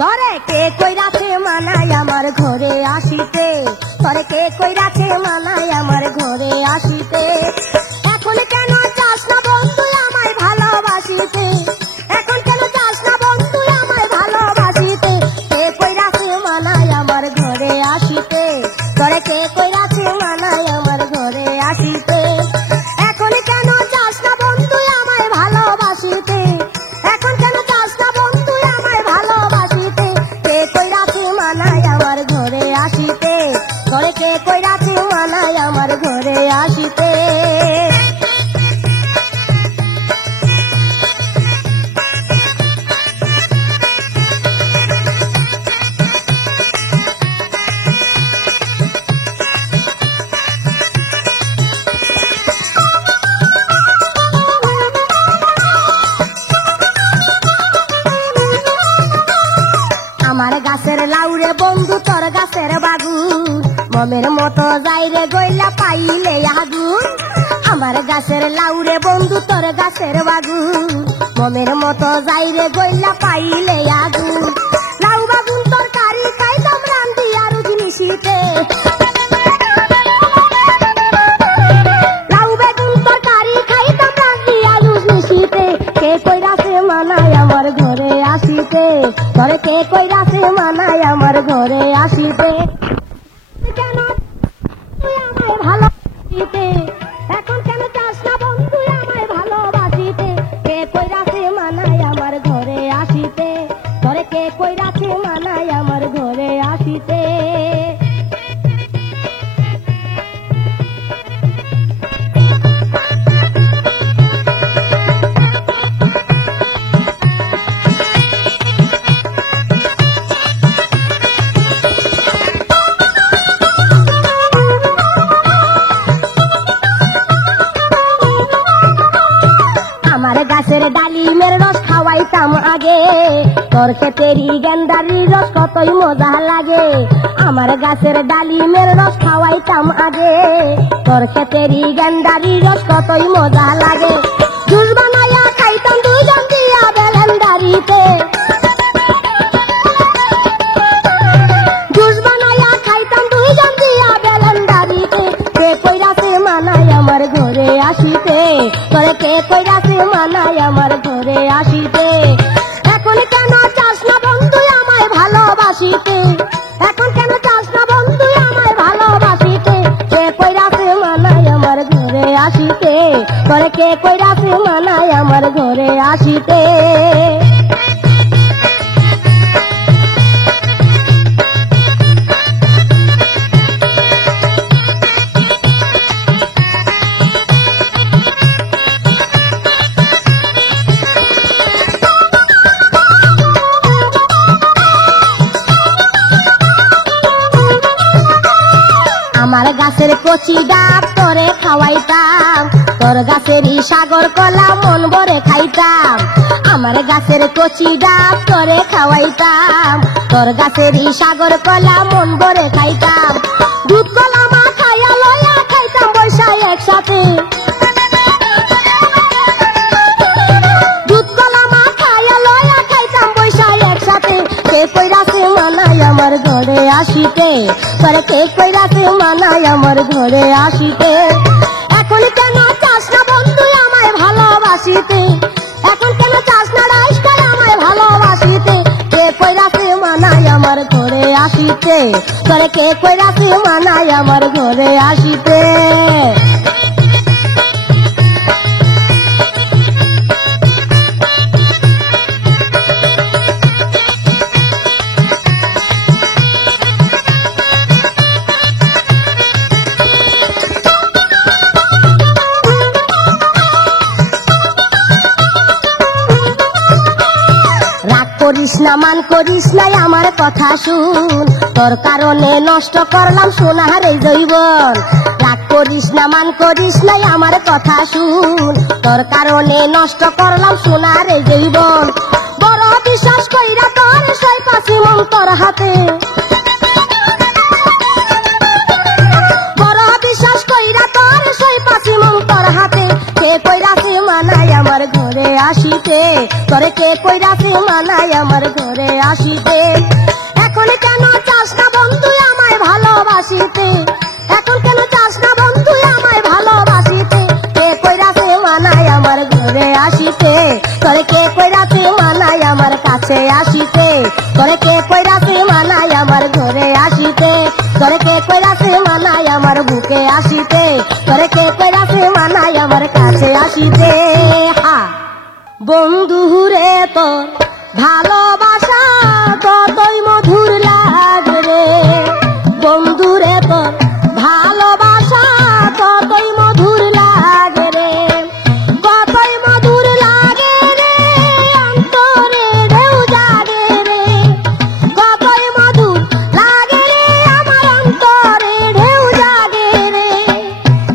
তরে কে কইরাছে মানাই আমার ঘরে আসিতে, তরে কে কইরাছে মানাই আমার ঘরে আসিতে। এখন কেন চাস না বন্ধু আমায় ভালোবাসিতে, এখন কেন চাস না বন্ধু আমায় ভালোবাসিতে। কে কইরাছে মানাই আমার ঘরে আসিতে, তরে কে কইরাছে মানাই আমার ঘরে আসিতে। এখন কেন চাস না বন্ধু আমায় ভালোবাসিতে, এখন কেন চাস না বন্ধু আমায় ভালোবাসিতে। কে কইরাছে মানাই আমার ঘরে আসিতে, তরে কে কইরাছে মানাই আমার ঘরে আসিতে। আমার গাছের লাউরে বন্ধু তোর গাছের বাগুন, মমের মতো যাইরে গইলা পাইলে আগুন। আমার গাছের লাউরে বন্ধু তোর গাছের বাগুন, মমের মতো যাইরে গইলা পাইলে আগুন। লাউ বাগুন তরকারি খাইতাম রান্ধি আরো জিনিসিতে, লাউ বেগুন তরকারি খাইতাম রান্ধি আলু জিনিসিতে। কে কইরাছে মানাই আমার ঘরে আসিতে, তরে কে কইরাছে মানাই আমার ঘরে আসিতে। কেন তুই আমায় ভালোবাসিতে, এখন কেন চাস না বন্ধু আমায় ভালোবাসিতে। কে কইরাছে মানাই আমার ঘরে আসিতে, তরে কে কইরাছে মানাই আমার ঘরে আসিতে। আমার গাছের ডালিমের রস খাওয়াইতাম আগে, তোর ক্ষেতেরই গেন্দারির রস কতই মজা লাগে। আমার গাছের ডালিমের রস খাওয়াইতাম আগে, তোর ক্ষেতেরই গেন্দারির রস কতই মজা লাগে। জুস বানাইয়া খাইতাম দুইজন দিয়া বেলেন্দারিতে, জুস বানাইয়া খাইতাম দুইজন দিয়া বেলেন্দারিতে। কে কইরাছে মানাই আমার ঘরে আসিতে, তরে কে কইরাছে মানাই আমার ঘরে আসিতে। এখন কেন চাস না বন্ধু আমায় ভালোবাসিতে, এখন কেন চাস না বন্ধু আমায় ভালোবাসিতে। কে কইরাছে মানাই আমার ঘরে আসিতে, তরে কে কইরাছে মানাই আমার ঘরে আসিতে। আমার গাছের কচি ডাব তোরে খাওয়াইতাম, তোর গাছেরই সাগর কলা মন ভরে খাইতাম। আমার গাছের কচি ডাব তোরে খাওয়াইতাম, তোর গাছেরই সাগর কলা মন ভরে খাইতাম। দুধ কলা মা খাইয়া লইয়া খাইতাম বৈশা একসাথে, দুধ কলা মা খাইয়া লইয়া খাইতাম বৈশা একসাথে। কে কইরাছে মানাই আমার ঘরে আসিতে, তরে কে কইরাছে মানাই আমার ঘরে আসিতে। এখন কেন চাস না বন্ধু আমায় ভালোবাসিতে, এখন কেন চাস না রাইস্টার আমায় ভালোবাসিতে। কে কইরাছে মানাই আমার ঘরে আসিতে, তরে কে কইরাছে মানাই আমার ঘরে আসিতে। করিস না মান করিস নাই আমার কথা শুন, তোর কারণে নষ্ট করলাম সোনার এই জৈবন। রাগ করিস না মান করিস নাই আমার কথা শুন, তোর কারণে নষ্ট করলাম সোনার এই জৈবন। বড় বিশ্বাস কইরা তোর সই পাশি মন তোর হাতে, বড় বিশ্বাস কইরা তোর সই পাশি মন তোর হাতে। কে কইরাছে মানাই আমার ঘরে আসিতে, তরে কে কইরাছে মানাই আমার ঘরে আসিতে। আসিতে। এখন কেন চাস না বন্ধু আমায় ভালোবাসিতে, এখন কেন চাস না বন্ধু আমায় ভালোবাসিতে, কে কইরাছে মানায় আমার ঘরে আসিতে, তোরে কে কইরাছে মানায় আমার কাছে আসিতে, তোরে কে কইরাছে মানায় আমার ঘরে আসিতে, তোরে কে কইরাছে মানায় আমার বুকে আসিতে, তোরে কে কইরাছে মানায় আমার কাছে আসিতে। হা বন্ধু রে তোর ভালোবাসা কতই মধুর লাগে রে, বন্ধু রে তোর ভালোবাসা কতই মধুর লাগে রে, কতই মধুর লাগে রে, অন্তরে ঢেউ জাগে রে, কতই মধুর লাগে রে, আমার অন্তরে ঢেউ জাগে রে,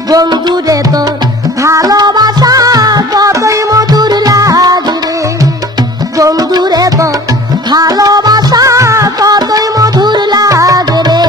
বন্ধু রে তোর ভালোবাসা কতই মধুর লাগে রে, বন্ধু রে তোর ভালোবাসা কতই মধুর লাগে রে।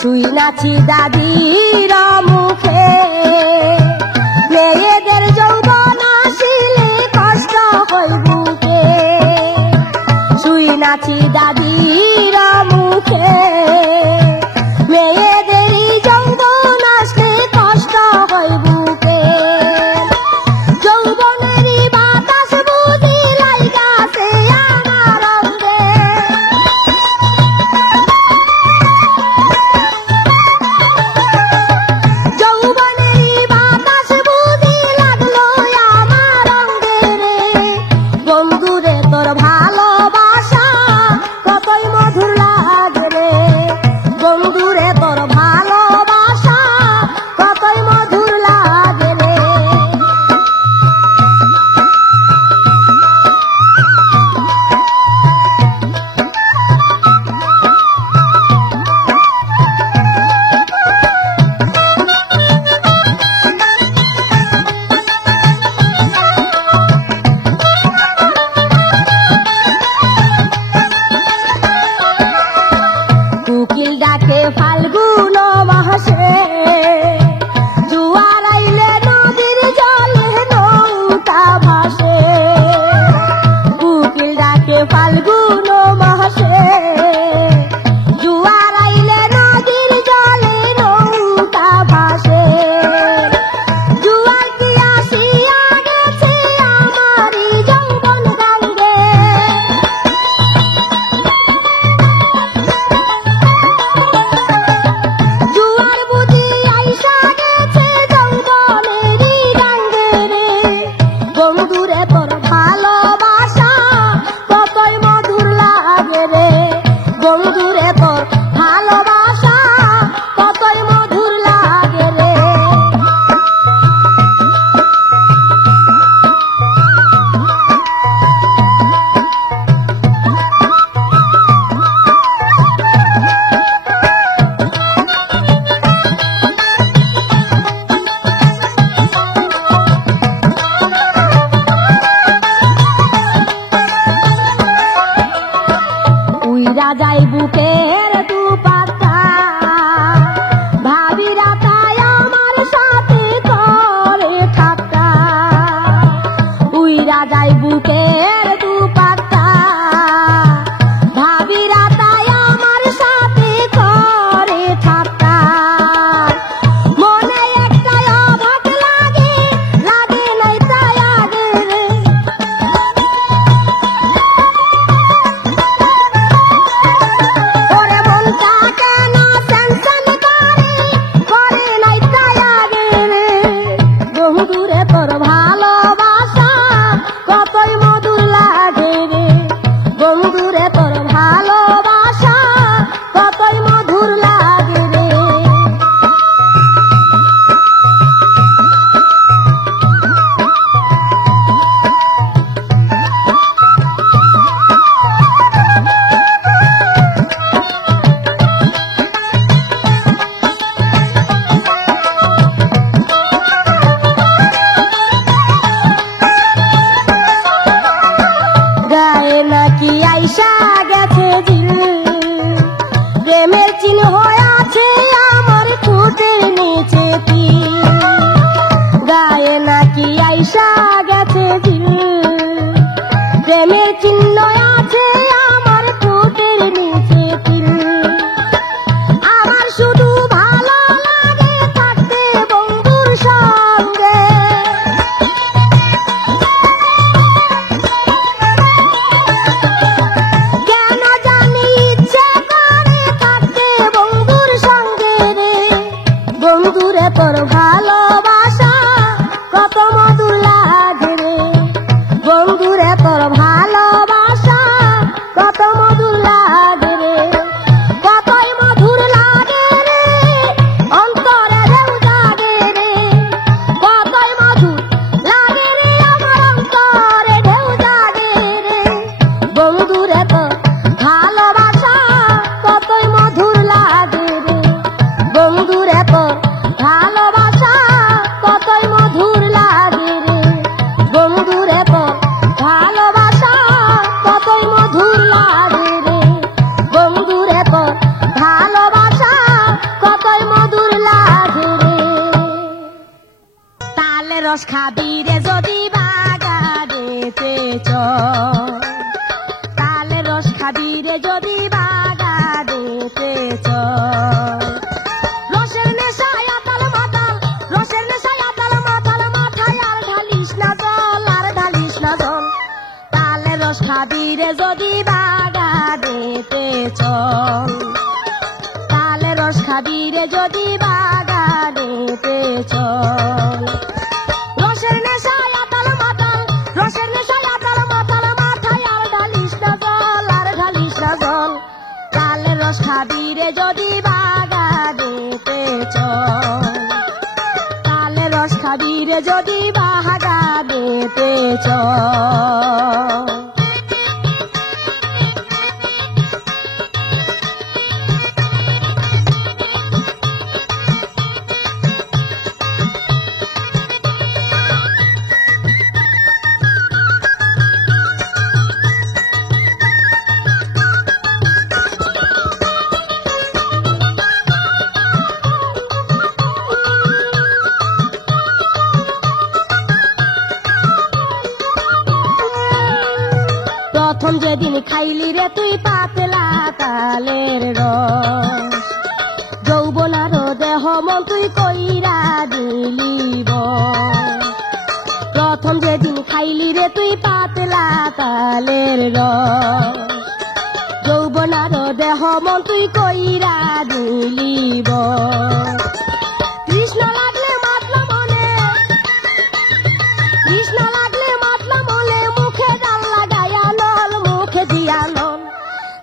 শুই নাচি দাদির মুখে, মেয়েদের যৌবন আসিলে কষ্ট হয় বুকে, শুই নাচি দাদির মুখে, মেয়েদের যৌবন আসলে কষ্ট হয় বুকে, যৌবনেরই বাতাস বুঝি লাইগাছে আমার অঙ্গে, যৌবনেরই বাতাস বুঝি লাগলো আমার অঙ্গে রে, বন্ধু রে তোর ভালোবাসা তালে রস খাবি রে যদি বাগানেতে চল, তালে রস খাবি রে যদি বাগানেতে চল। রসের নেশায় আতাল মাতাল, রসের নেশায় আতাল মাতাল, মাথায় আর ঢালিস না জল, আর ঢালিস না জল। তালে রস খাবি রে যদি বাগানেতে চল, তালে রস খাবি রে যদি বাগানেতে চল। রসের নেশায় আতাল মাতাল, রসের নেশায় আতাল মাতাল, মাথায় আর ঢালিস না জল, আর ঢালিস না জল। তালে রস খাবি রে যদি বাগানেতে চল, তালে রস খাবি রে যদি বাগানেতে চল। প্রথম যেদিন খাইলি রে তুই পাতলা তালের রস, যৌবন আরো দেহ মন তুই কইরা দিলি বশ। প্রথম যেদিন খাইলি রে তুই পাতলা তালের রস, যৌবন আরো দেহ মন তুই কইরা দিলি বশ। কৃষ্ণ লাগলে মাতলা মনে, কৃষ্ণ লাগলে মাতলা মনে, মুখে ডাল লাগাইয়া নল, মুখে দিয়া নল।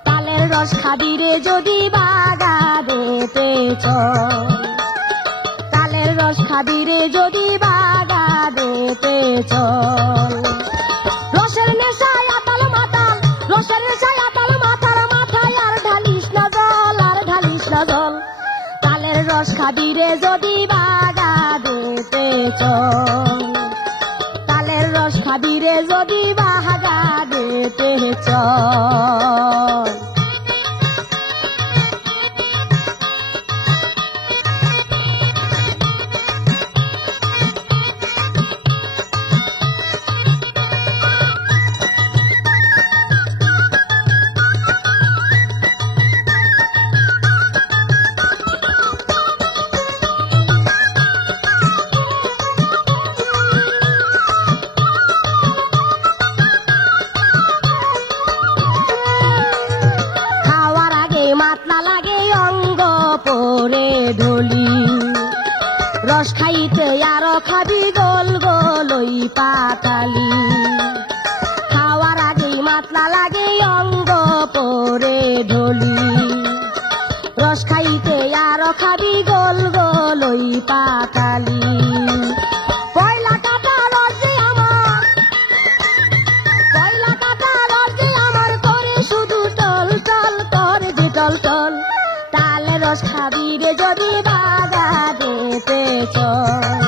তালের রস খাবি রে যদি বাগানেতে চল, তালের রস খাবি রে যদি বাগানেতে চল। রসের নেশায় আতাল মাতাল, রসের নেশায় আতাল মাতাল, মাথায় আর ঢালিস না জল, আর ঢালিস না জল। তালের রস খাবি রে যদি বাগানেতে চল, তালের রস খাবি রে যদি বাগানেতে চল। খাওয়ার আগে মাতলা লাগে অঙ্গ পরে ঢলি, রস খাইতে আরো খাবি গোল গোলই পাতালি। খাওয়ার আগে মাতলা লাগে অঙ্গ পরে ঢলি, রস খাইতে আরো খাবি গোল গোলই পাতালি। পয়লা কাটা রস যে আমার, পয়লা কাটা রস যে আমার, করে শুধু টল টল, করে যে টল টল। তালে রস খাবি রে যদি বাগানেতে চল,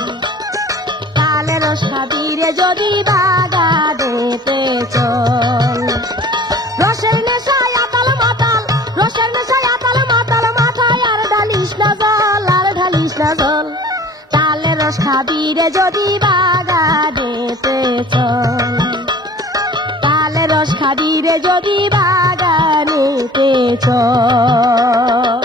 তালে রস খাবি রে যদি বাগানেতে চল। রসের নেশায় আতাল মাতাল, রসের নেশায় আতাল মাতাল, মাথায় আর ঢালিস না জল, আর ঢালিস না জল। তালে রস খাবি রে যদি বাগানেতে চল, তালে রস খাবি রে যদি বাগানেতে চল।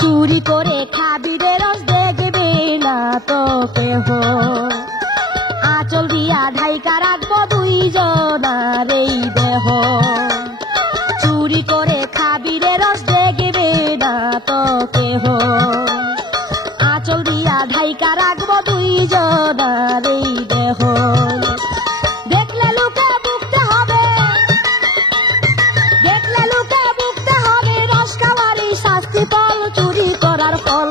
চুরি করে খাবি রে রস দেখবে না তো কেহ, আঁচল দিয়া ঢাইকা রাখবো দুইজনার এই দেহ। চুরি করে খাবি রে রস দেখবে না তো কেহ, আঁচল দিয়া ঢাইকা রাখবো দুইজনার এই দেহ। দেখলে লোকে বুকতে হবে, দেখলে লোকে বুকতে হবে, রস খাওয়ারই শাস্তি ফল, চুরি করার ফল।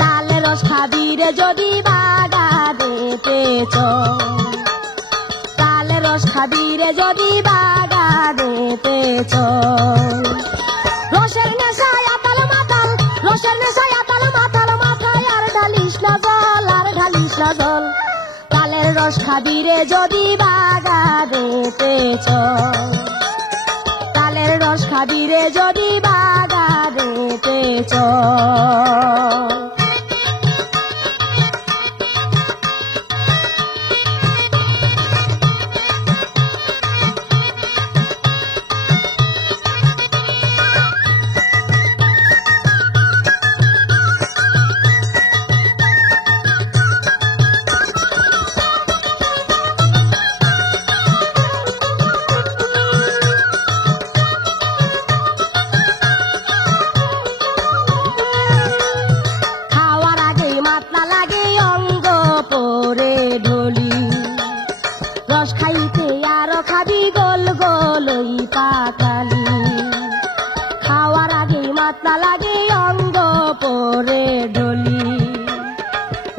তালে রস খাবি রে যদি বাগানেতে চল, দিরে যদি বাগানেতে চল। রসের নেশায় আতাল মাতাল, রসের নেশায় আতাল মাতাল, মাথায় আর ঢালিস না জল, আর ঢালিস না জল। তালের রস খাবি রে যদি বাগানেতে চল, তালের রস খাবি রে যদি বাগানেতে চল। রস খাইতে আরো খাবি গোল গোল ওই পাতালি, খাওয়ার আগে মাতলা লাগে অঙ্গ পরে ঢলি।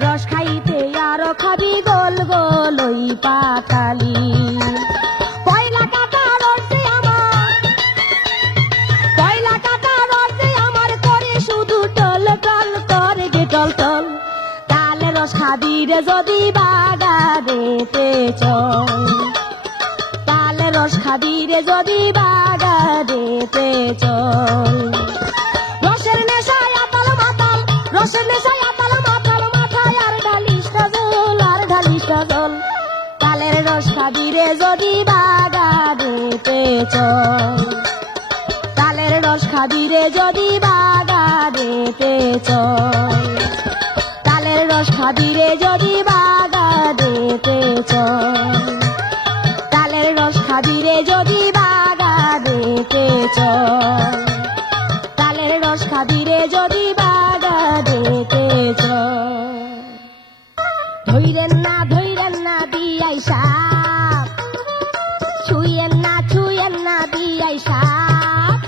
রস খাইতে আরো খাবি গোল গোল ওই পাতালি। পয়লা কাটা রসে আমার, পয়লা কাটা রসে আমার করে শুধু টল টল করে গে টল টল। তালে রস খাবি রে যদি বাগানেতে চল, তালে রস খাবি রে যদি বাগানেতে চল। রসের নেশায় আতাল মাতাল, রসের নেশায় আতাল মাতাল, মাথায় আর ঢালিস না জল, আর ঢালিস না জল। তালের রস খাবি রে যদি বাগানেতে চল, তালের রস খাবি রে যদি বাগানেতে চল, তালের রস খাবি রে যদি বাগানেতে চল, তালের রস খাবি রে যদি বাগানেতে চল, তালের রস খাবি রে যদি বাগানেতে চল। ধইরেন না দিয়াই সাপ, ছুঁয়েন না দিয়াই সাপ,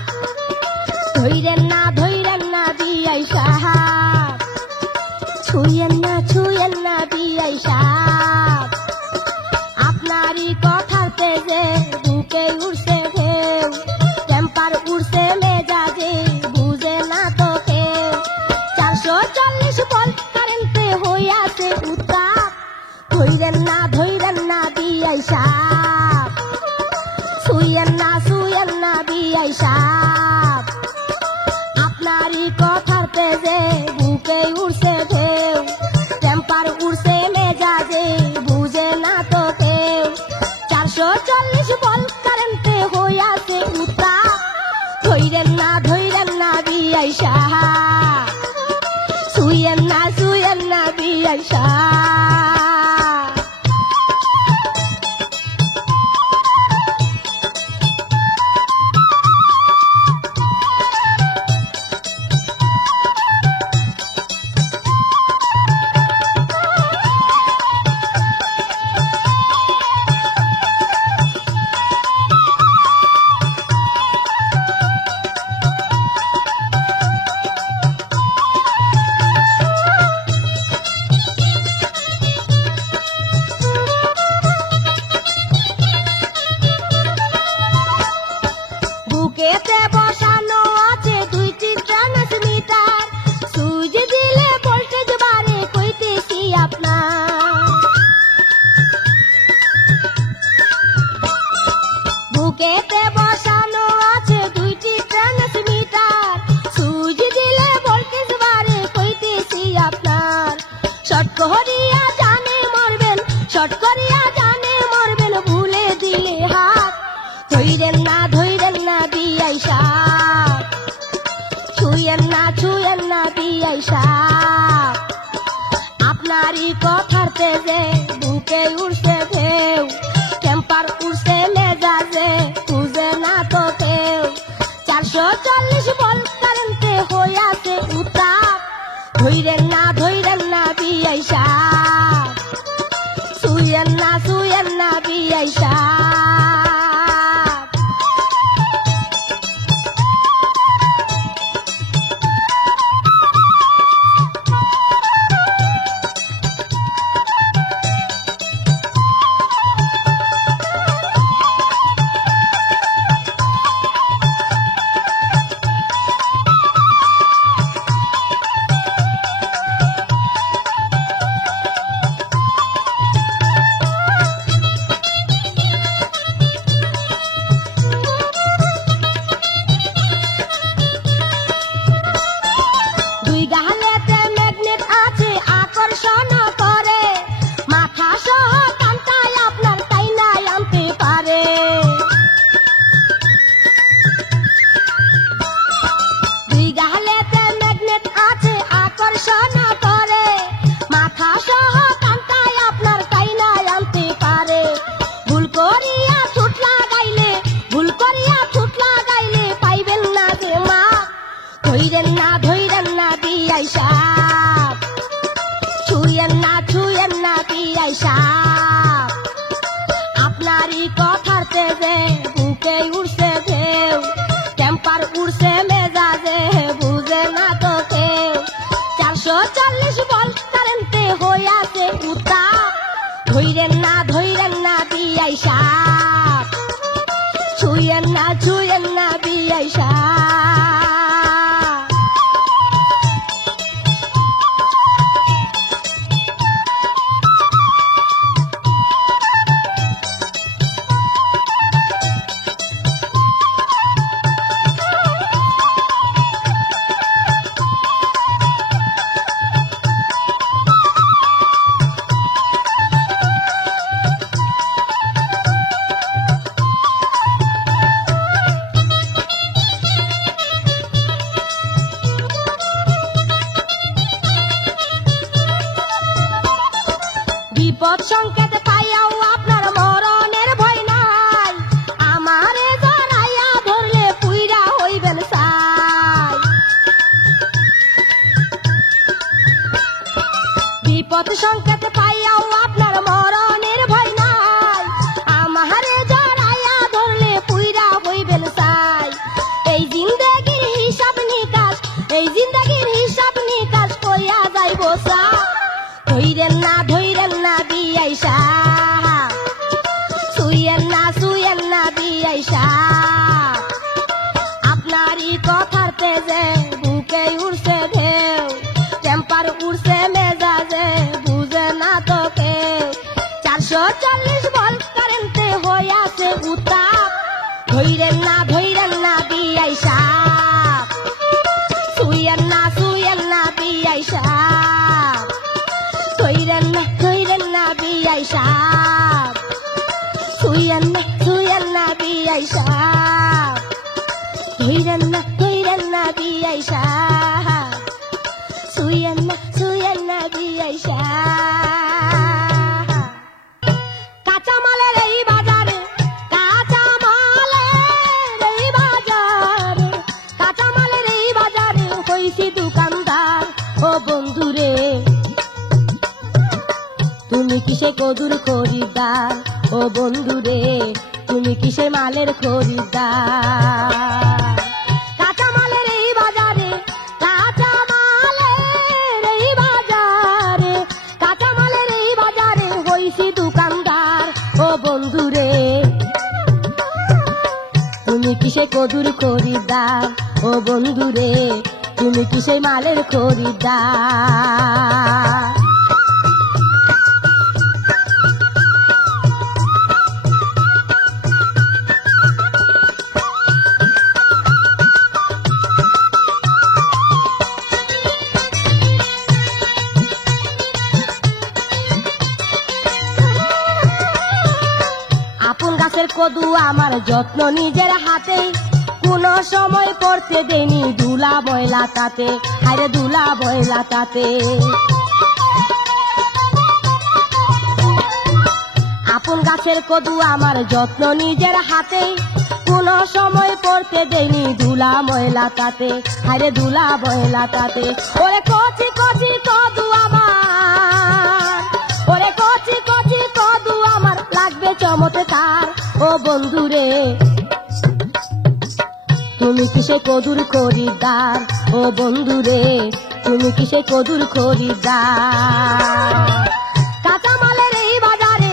ধইরেন না দিয়াই সাপ, ছুঁয়েন না দিয়াই সাপ। আপনারই কথার তেজে বুকে উঠছে ঢেউ, টেম্পার উঠছে মেজাজে বুঝে না তো কেউ। 440 ভোল্ট কারেন্টে হইয়াছে উত্তাপ, ধইরেন না দিয়াই সাপ, ছুঁয়েন না দিয়াই সাপ। আপনারই কথার তেজে বুকে উঠছে ঢেউ, টেম্পার উঠছে মেজাজে বুঝে না তো কেউ। 440 ভোল্ট কারেন্টে হইয়াছে উত্তাপ, ধইরেন না দিয়াই সাপ, ছুঁয়েন না দিয়াই সাপ। বুকেতে বসানো আছে 2টি ট্রান্সমিটার, সুইচ দিলে ভোল্টেজ বাড়ে কইতেছি আপনার। বুকেতে বসানো আছে 2টি ট্রান্সমিটার, সুইচ দিলে ভোল্টেজ বাড়ে কইতেছি আপনার। শর্ট করিয়া জানে মরবেন, শর্ট করিয়া জানে মরবেন, ভুলে দিলে হাত। ধইরেন না দিয়াই সাপ, ছুঁয়েন না দিয়াই সাপ। আপনারই কথার তেজে বুকে উঠছে ঢেউ, টেম্পার উঠছে মেজাজে বুঝে না তো কেউ। 440 ভোল্ট কারেন্টে হইয়াছে উত্তাপ, ধইরেন না দিয়াই সাপ, ছুঁয়েন না দিয়াই সাপ। সাপ আপনারই কথার তেজে বুকে উড়ছে ঢেউ টেম্পার উড়ছে মেজাজে বুঝে না তো কেউ 440 ভোল্ট কারেন্টে হইয়াছে উত্তাপ ধইরেন না বিয়াই সাপ ছুঁয়েন না বিয়াই সাপ বিপদ সংকেত পাইয়াও আপনার মরণের ভয় নাই আমারে জড়াইয়া ধরলে পুইরা হইবেন সাই বিপদ সংকেত পাইয়াও আপনার মরণের ভয় নাই আমারে জড়াইয়া ধরলে পুইরা হইবেন সাই এই জিন্দেগির হিসাব নিকাশ কইয়া যাইব সা ধইরেন না বিয়াই সাপ ছুঁয়েন না বিয়াই সাপ আপনারই কথার তেজে বুকে উড়ছে ঢেউ টেম্পার উড়ছে মেজাজে বুঝে না তো কেউ 440 ভোল্ট কারেন্টে হইয়াছে উত্তাপ ধইরেন না বিয়াই সাপ ছুঁয়েন না বিয়াই সাপ ধইরেন না বিয়াই সাপ ছুঁয়েন না বিয়াই সাপ ধইরেন না বিয়াই সাপ ছুঁয়েন না বিয়াই সাপ কাঁচামালের এই বাজারে হইছি দোকানদার ও বন্ধুরে তুমি কিসে কদুর খরিদ্দার ও বন্ধুরে তুমি কিসে মালের খরিদ্দার কাঁচামালের এই বাজারে হইছি দোকানদার ও বন্ধুরে তুমি কিসে কদুর খরিদ্দার ও বন্ধুরে তুমি কিসে মালের খরিদ্দার আপন গাছের কদু আমার যত্ন নিজের হাতে কোন সময় করতে দেনি ধুলা ময়লা তাতে আরে ধুলা ময়লা তাতে আপন গাছের কদু আমার যত্ন নিজের হাতে কোন সময় করতে দেনি ধুলা ময়লা তাতে আরে ধুলা ময়লা তাতে ওরে কচি কচি কদু আমার ওরে কচি কচি কদু আমার লাগবে চমৎকার ও বন্ধুরে তুমি কিসে কদুর খরিদ্দার ও বন্ধুরে তুমি কিসে কদুর খরিদ্দার কাঁচামালের এই বাজারে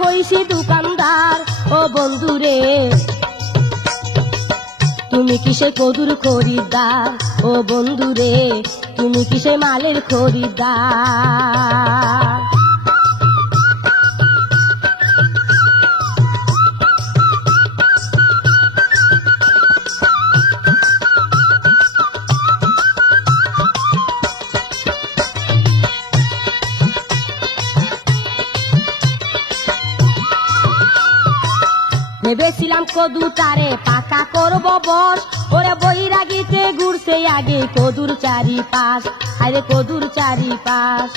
হইছি দোকানদার ও বন্ধুরে তুমি কিসে কদুর খরিদ্দার ও বন্ধুরে তুমি কিসে মালের খরিদ্দার ভেবেছিলাম কদু তারে পাকা করব বস ওরে বৈরাগীতে ঘুরছে আগে কদুর চারিপাশ আরে কদুর চারিপাশ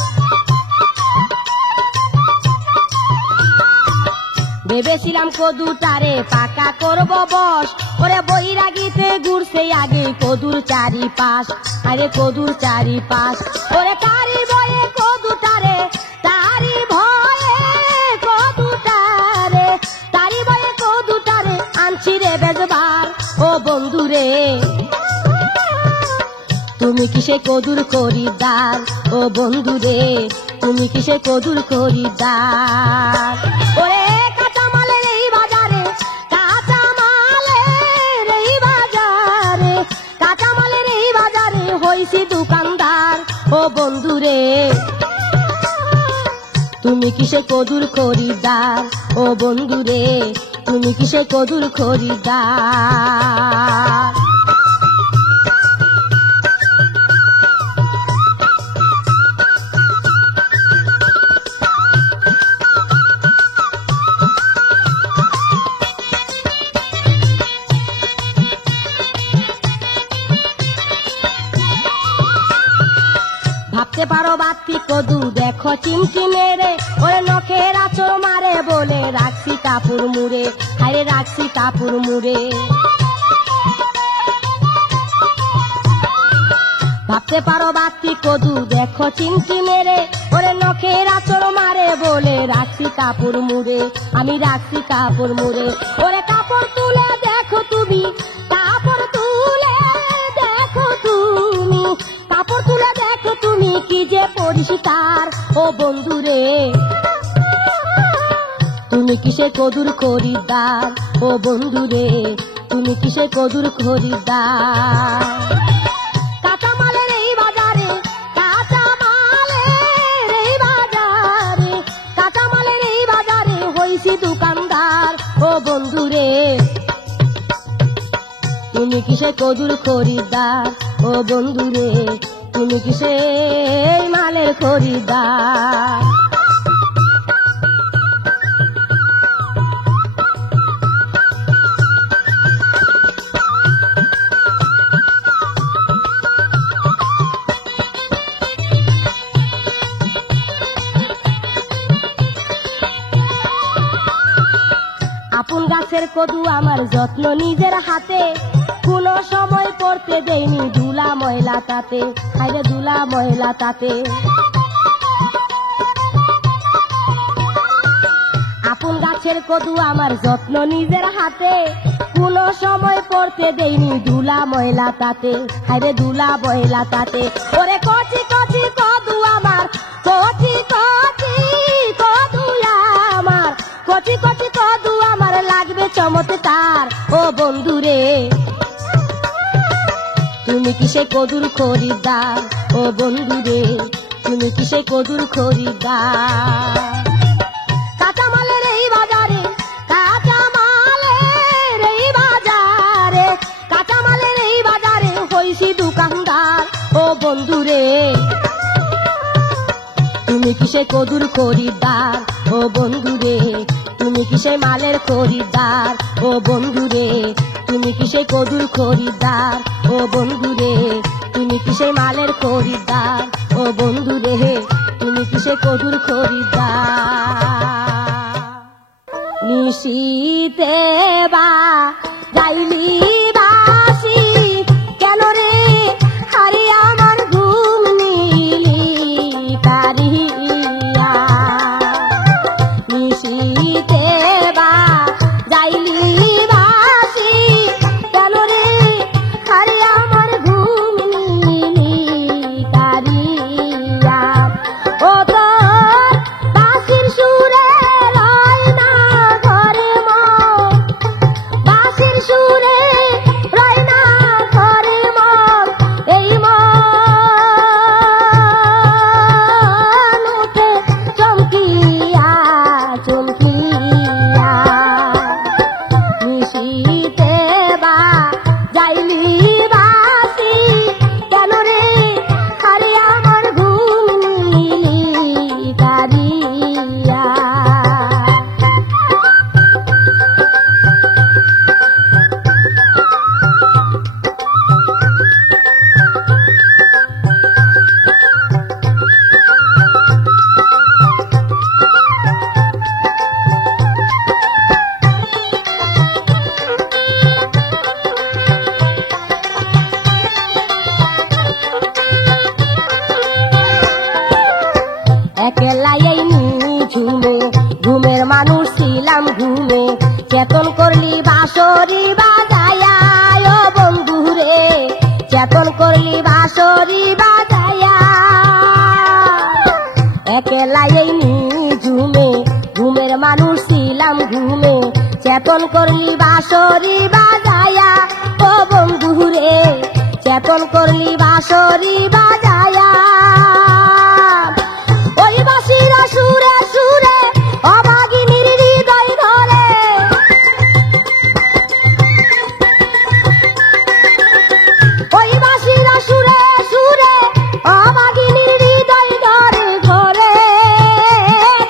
ভেবেছিলাম কদুটারে পাকা করব বস, ওরে বৈরাগীতে ঘুরছে আগে কদুর চারিপাশ, আরে কদুর চারিপাশ। ওরে তারি ভয়ে কদুটারে, তারি ভয়ে কদুটারে, তারি ভয়ে কদুটারে আনছি রে বেজবার। ও বন্ধুরে তুমি কিসে কদুর খরিদ্দার, ও বন্ধুরে তুমি কিসে কদুর খরিদ্দার। ওরে কাঁচামালের এই বাজারে, কাঁচামালের এই বাজারে, কাঁচামালের এই বাজারে হইছি দোকানদার। ও বন্ধুরে তুমি কিসে কদুর খরিদ্দার, ও বন্ধুরে তুমি কিসে কদুর খরিদ্দার। ভাবতে পারো বাতি কদু দেখো চিমচিমে রে, ওরে নখের আঁচড় মারে বলে রাখছি কাপড় মুড়ে, হায়রে রাখছি কাপড় মুড়ে। ভাবতে পারো বাতি কদু দেখো চিমচিমে রে, ওরে নখের আঁচড় মারে বলে রাখছি কাপড় মুড়ে, আমি রাখছি কাপড় মুড়ে। ওরে কাপড় তুলে দেখো তুমি, কাপড় তুলে দেখো তুমি, কাপড় তুলে দেখো তুমি কি যে পরিষ্কার। ও বন্ধুরে তুমি কিসে কদুর খরিদ্দার, ও বন্ধুরে তুমি কিসে কদুর খরিদ্দার। কাঁচামালের এই বাজারে, কাঁচামালের এই বাজারে, কাঁচামালের এই বাজারে হইছি দোকানদার। ও বন্ধুরে তুমি কিসে কদুর খরিদ্দার, ও বন্ধুরে তুমি কিসে মালের খরিদ্দার। আপন গাছের কদু আমার যত্ন নিজের হাতে, কোনো সময় পড়তে দেয়নি ধুলা ময়লা তাতে, হায়রে ধুলা ময়লা তাতে। আপন গাছের কদু আমার যত্ন নিজের হাতে, কোনো সময় পড়তে দেয়নি ধুলা ময়লা তাতে, হায়রে ধুলা ময়লা তাতে। ওরে কচি কচি কদু আমার, কচি কচি কদু আমার, কচি কচি কদু আমার লাগবে চমৎকার। ও বন্ধুরে তুমি কিসে কদুর খরিদ্দার, ও বন্ধুরে তুমি কিসে কদুর খরিদ্দার। কাঁচামালের এই বাজারে, কাঁচামালের এই বাজারে, কাঁচামালের এই বাজারে হইছি দোকানদার। ও বন্ধুরে তুমি কিসে কদুর খরিদ্দার, ও বন্ধুরে তুমি কিসে মালের খরিদ্দার। ও বন্ধুরে তুমি কিসে কদুর খরিদ্দার, ও বন্ধুরে তুমি কিসে মালের খরিদ্দার। ও বন্ধুরে তুমি কিসে কদুর খরিদ্দার। নিশীতে বা যাইলি বাসি কেন রে, হারে আমার ঘুম নিলি কারিয়া। নিশীতে বা যাইলি বাসি কেন রে, হারে আমার ঘুম নিলি কারিয়া। ও তোর বাঁশির সুরে লয় না ঘরে মন, বাঁশির সুরে একলাই এই নিঝুমে ঘুমের মানুষ ছিলাম ঘুমে চেতন করলি বাঁশরি বাজায়া ও বন্ধু রে চেতন করলি বাঁশরি বাজায়া একলাই এই নিঝুমে ঘুমের মানুষ ছিলাম ঘুমে চেতন করলি বাঁশরি বাজায়া ও বন্ধু রে চেতন করলি বাঁশরি বাজায়া ওই বাঁশিরা সুরে সুরে অভাগিনীর হৃদয় ধরে ওই বাঁশিরা সুরে সুরে অভাগিনীর হৃদয় ধরে ঘরে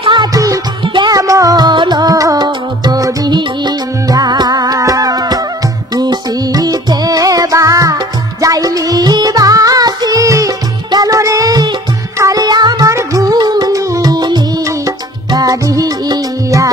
থাকি কেমন করিয়া নিশিতে বা যাইলি বাসি কেন রে আরে আমার ঘুম নিলি কাঁদিয়া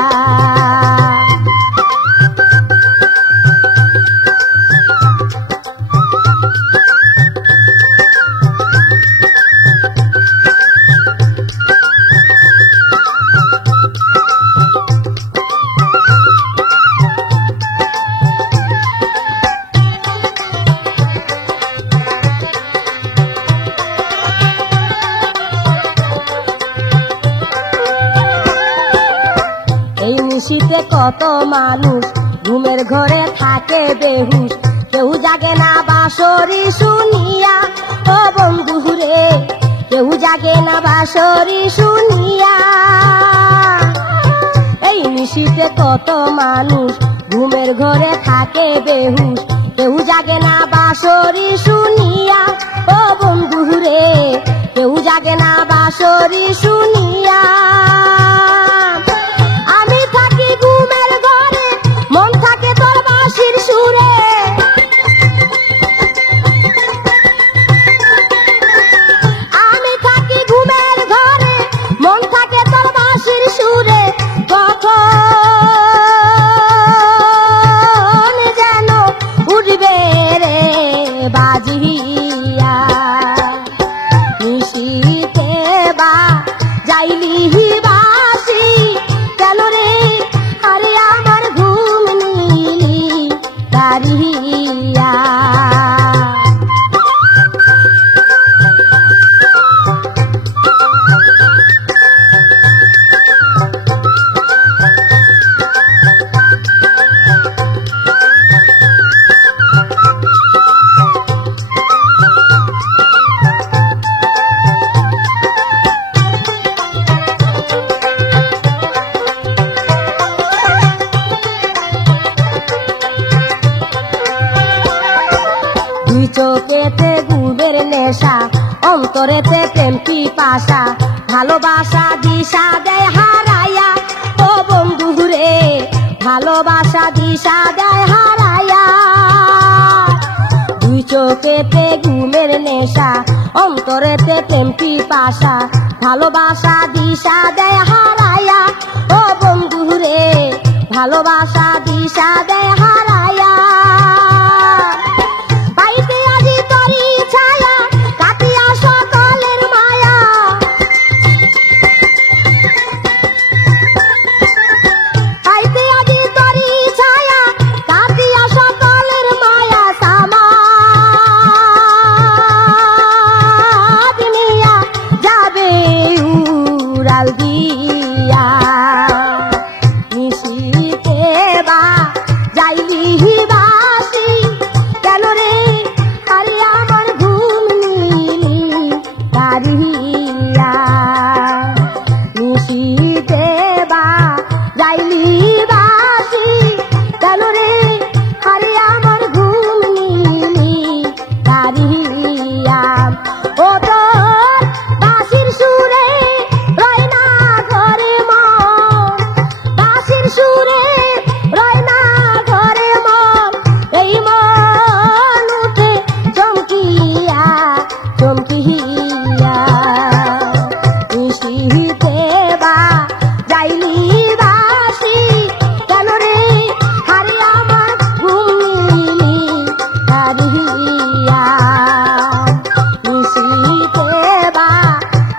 শীতে কত মানুষ ঘুমের ঘরে থাকে বেহুশ কেউ জাগে না বাঁশরি শুনিয়া ও বন্ধু রে কেউ জাগে না বাঁশরি শুনিয়া এই নিশীতে কত মানুষ ঘুমের ঘরে থাকে বেহুশ কেউ জাগে না বাঁশরি শুনিয়া ও বন্ধু রে কেউ জাগে না বাঁশরি শুনিয়া মন থাকে তোর বাঁশির সুরে আমি থাকি ঘুমের ঘরে মন থাকে তোর বাঁশির সুরে কখন যেন উঠবে রে বাজিয়া নিশিতে বা যাইলি বাঁশি কেন রে আরে আমার ঘুম নিলি কারিয়া চোখেতে ঘুমের নেশা অন্তরেতে প্রেম পিপাসা ভালোবাসা দিশা দেয় হারাইয়া ও বন্ধু রে ভালোবাসা দিশা দেয় হারাইয়া দুই চোখেতে ঘুমের নেশা অন্তরেতে প্রেম পিপাসা ভালোবাসা দিশা দেয় হারাইয়া ও বন্ধু রে ভালোবাসা দিশা দেয় হারাইয়া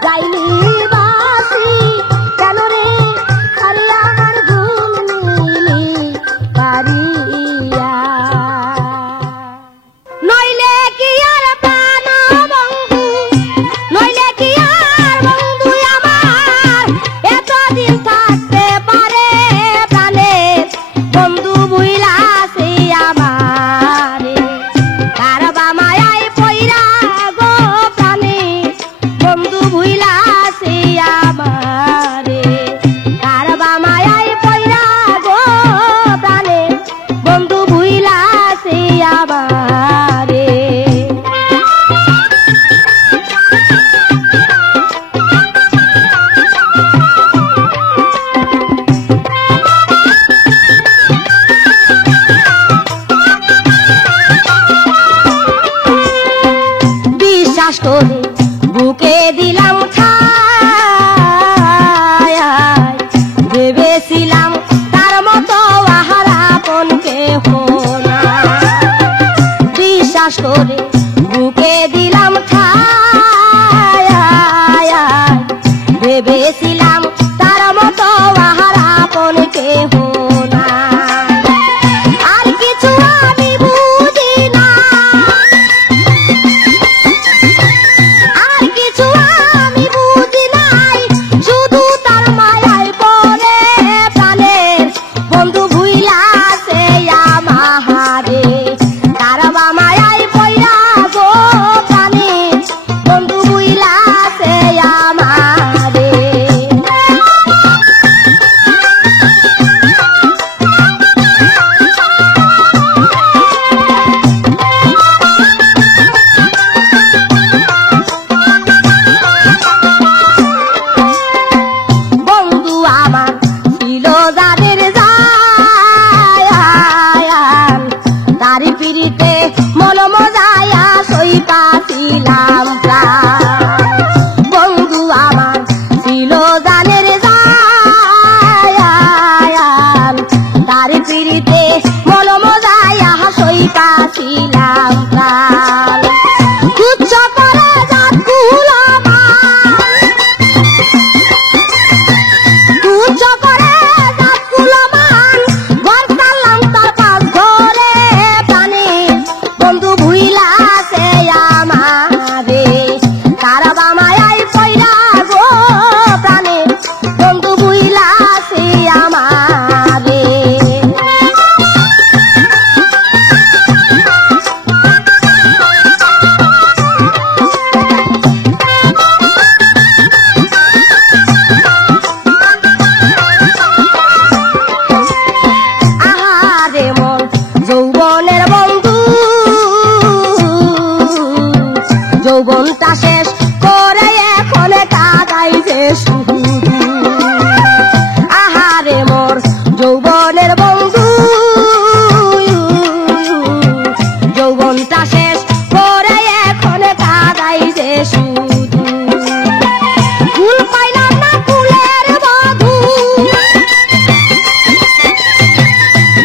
গাইলি বাঁশি বুকে দিলাম ঠাই, ভেবেছিলাম তার মতো আহার আপন কেহ না। বিশ্বাস করে বুকে দিলাম ঠাই, ভেবেছিলাম তার মতো আহার আপন কেহ না। আর কিছু আমি বুঝি না, আর কিছু আমি বুঝি নাই, শুধু তার মায়ায় পড়ে প্রাণের বন্ধু ভুইলাছে আমারে। তার মায়ায় পইরা গো প্রাণের বন্ধু ভুইলাছে আমারে। বন্ধু আমার ছিল যাদের জায়ান, তারি পিড়িতে মন মজায়া সই পাছিলাম প্রাণ। বন্ধু আমার ছিল জানের জায়ান, তারি পিড়িতে মন মজায়া সই পাছিলাম প্রাণ। তুচ্ছ করে জাতকুল আমার, তুচ্ছ করে জাতকুল আমার, ঘর ছাড়লাম তার পাশ ধরে প্রাণে বন্ধু ভুইলাছে আমারে। তার মায়ায় পইরা গো প্রাণে বন্ধু ভুইলাছে আমারে। আহারে মন যৌবনের বন্ধু, যৌবনটা শেষ করে এখন কাটাইছে শুধু। আহারে মোর যৌবনের বন্ধু, যৌবনটা শেষ করে এখন কাটাইছে শুধু। ফুল পাইলাম না ফুলের বধূ,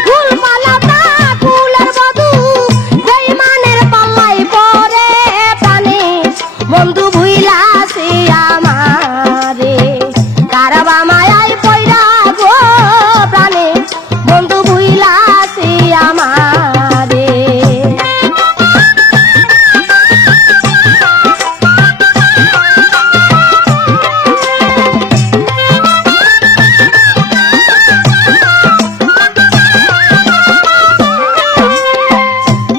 ফুল পাইলাম না ফুলের বধূ, বেইমানের পাল্লায় পড়ে প্রাণে বন্ধু ভুইলাছে আমারে। কারবা মায়ায় পইরা গো প্রাণে বন্ধু ভুইলাছে আমারে।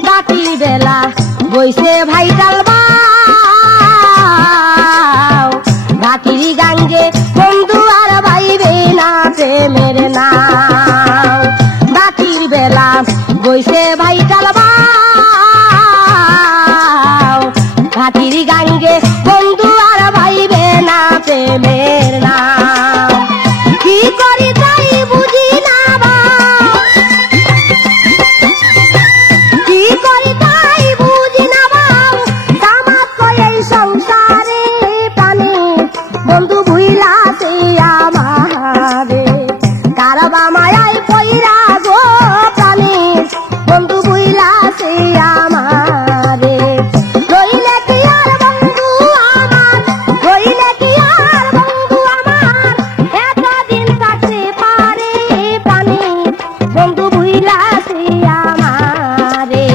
বাতির বেলা বইছে ভাই ডালবাও, বাতির গাঙ্গে বন্ধু আর বাইবে না প্রেমের নাও। বাতির বেলা বইছে ভাই ডালবাও, বাতির গাঙ্গে বন্ধু আর বাইবে না প্রেমের নাম। কি করি তাই বুঝি না বাও, কি করি তাই বুঝি না বাও, দামাত কই এই সংসারে প্রাণে বন্ধু ভুইলাছে আমারে। কারবা মায়ায় পইরা গো প্রাণে বন্ধু ভুইলাছে আমারে। রইলে কি আর বন্ধু আমার, রইলে কি আর বন্ধু আমার, এতদিন থাকতে পারে প্রাণে বন্ধু ভুইলাছে আমারে।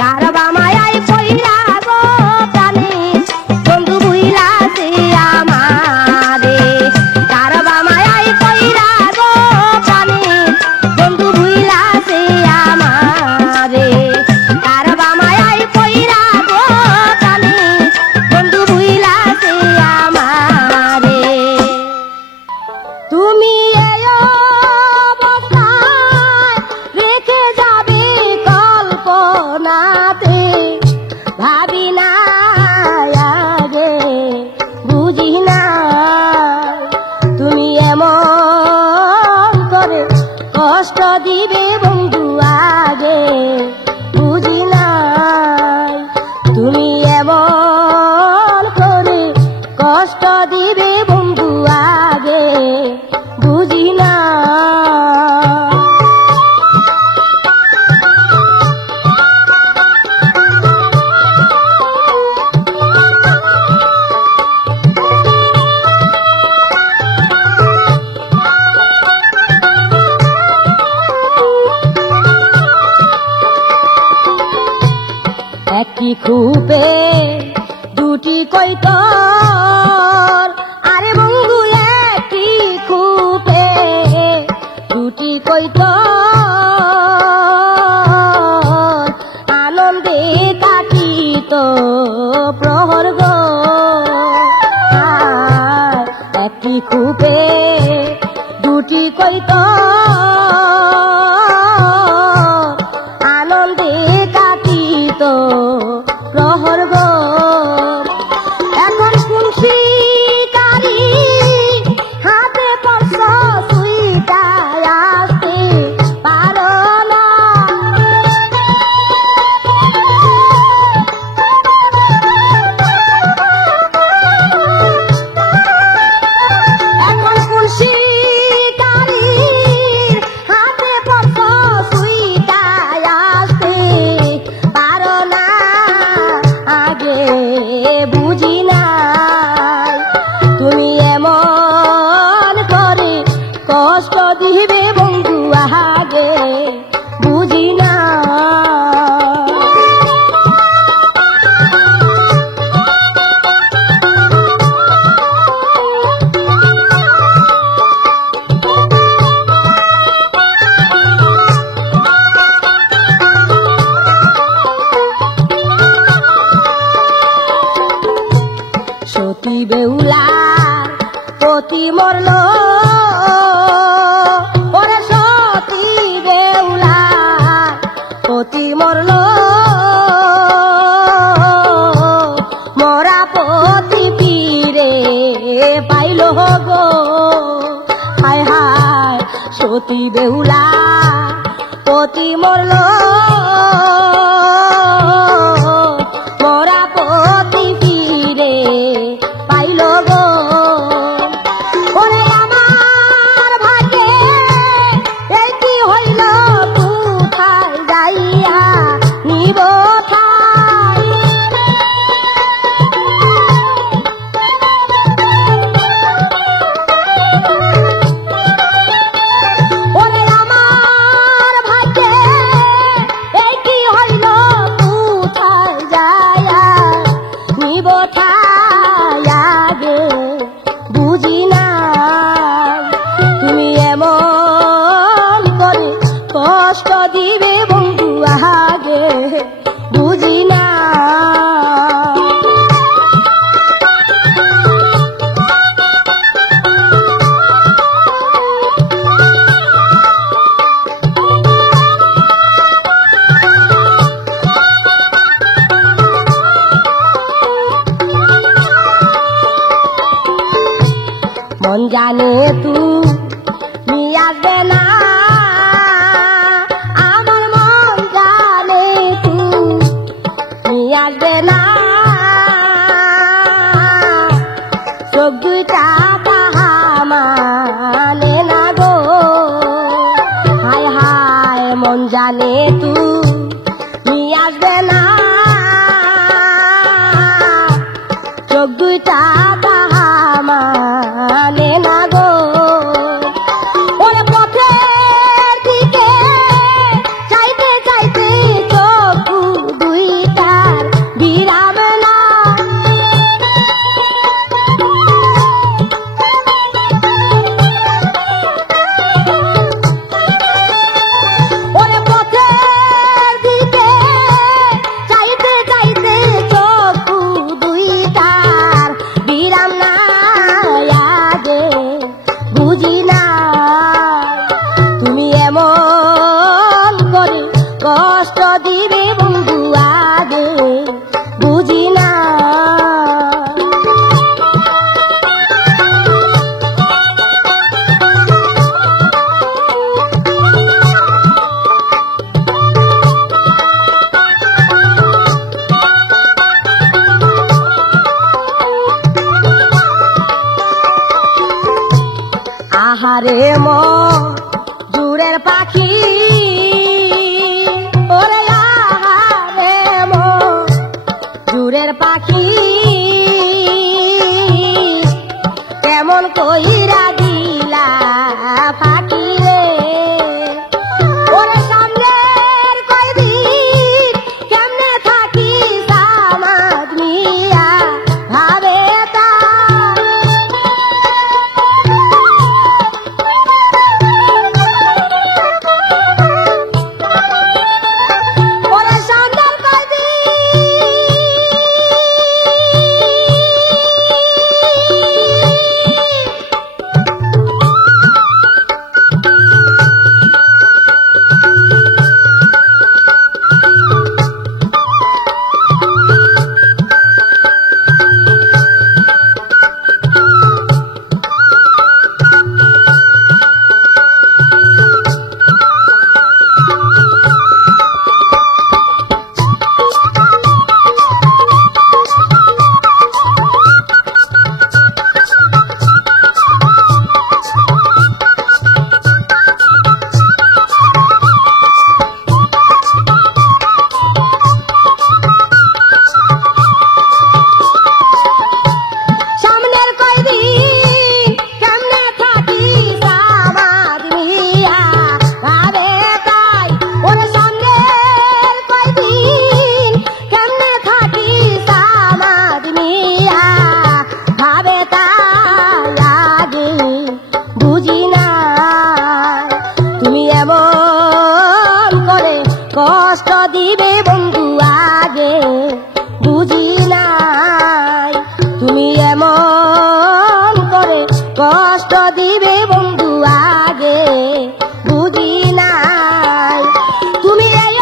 কারবা মায়ায় পইরা গো প্রাণে বন্ধু ভুইলাছে আমারে। কারবা মায়ায় পইরা গো প্রাণে বন্ধু ভুইলাছে আমারে। কারবা মায়ায় পইরা গো প্রাণে বন্ধু ভুইলাছে আমারে। তুমি এই অবস্থায় রেখে যাবে কল্পনাতে, ভাবি না আগে বুঝি না তুমি এমন করে কষ্ট দিবে বন্ধু আগে বুঝি না। তুমি এমন করে কষ্ট দিবে বন্ধু আগে বুঝি না। একটি খুপে দুটি কৈতর, আরে বন্ধু একটি খুপে দুটি কৈতর, আনন্দে কাটিত প্রহর গো। একটি খুপে দুটি কৈতর, আনন্দে কাটিত প্রহর গো। এখন কোন শিকারি হাতে পড়ছ সুইটায় আসতে পারো না। এখন কোন শিকারির হাতে পড়ছ সুইটায় আসতে পারো না, আগে বুঝি নাই তুমি এমন করে কষ্ট দিবে বন্ধু আগে বুঝি না। সতী বেহুলার পতি মরল, ওরে সতী বেহুলার পতি মরল, মরা পতি ফিরে পাইল গো। হায় হায় সতী বেহুলার পতি মরল, মরা পতি ফিরে পাইল গো। ওরে আমার ভাগ্যে এই কি হইল, কোথায় যাইয়া নিব ঠাই। ওরে আমার ভাগ্যে এই কি হইল, কোথায় যাইয়া নিব ঠাই আগে বুঝি না। তুমি এমন করে কষ্ট দিবে বন্ধু আগে বুঝি না। মন জানে তুমি আসবে না, আমার মন জানে তুমি আসবে না। চোখ দুইটা তাহা মানে না গো। হায় হায় মন জানে তুমি আসবে না, চোখ দুইটা তাহা মানে না গো। ওরে পথের দিকে চাইতে চাইতে চোখ দুইটার বিরাম না। ওরে পথের দিকে চাইতে চাইতে চোখ দুইটার বিরাম না, আগে আহারে মজুরের পাখি, ওরে আহারে মজুরের পাখি, কেমন কইরা দিলা ফাঁকি রে। ওরে সামনের কয়দিন কেমনে থাকি সামাজ নিয়া ভাবে কষ্ট দিবে বন্ধু আগে বুঝি নাই, তুমি এমন করে কষ্ট দিবে বন্ধু আগে বুঝি নাই। তুমি এই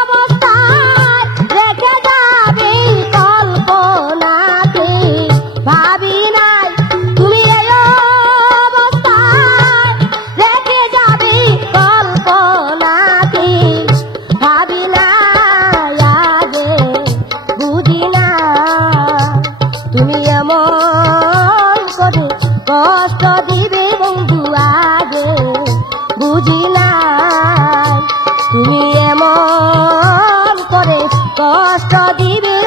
অবস্থায় রেখে যাবে কল্পনাতে ভাবি নাই, তুমি এই অবস্থায় রেখে যাবে কল্পনাতে ভাবি নাই আগে বুঝি না। তুমি এমন করে কষ্ট দিবে বন্ধু আগে বুঝি নাই, তুমি এমন করে কষ্ট দিবে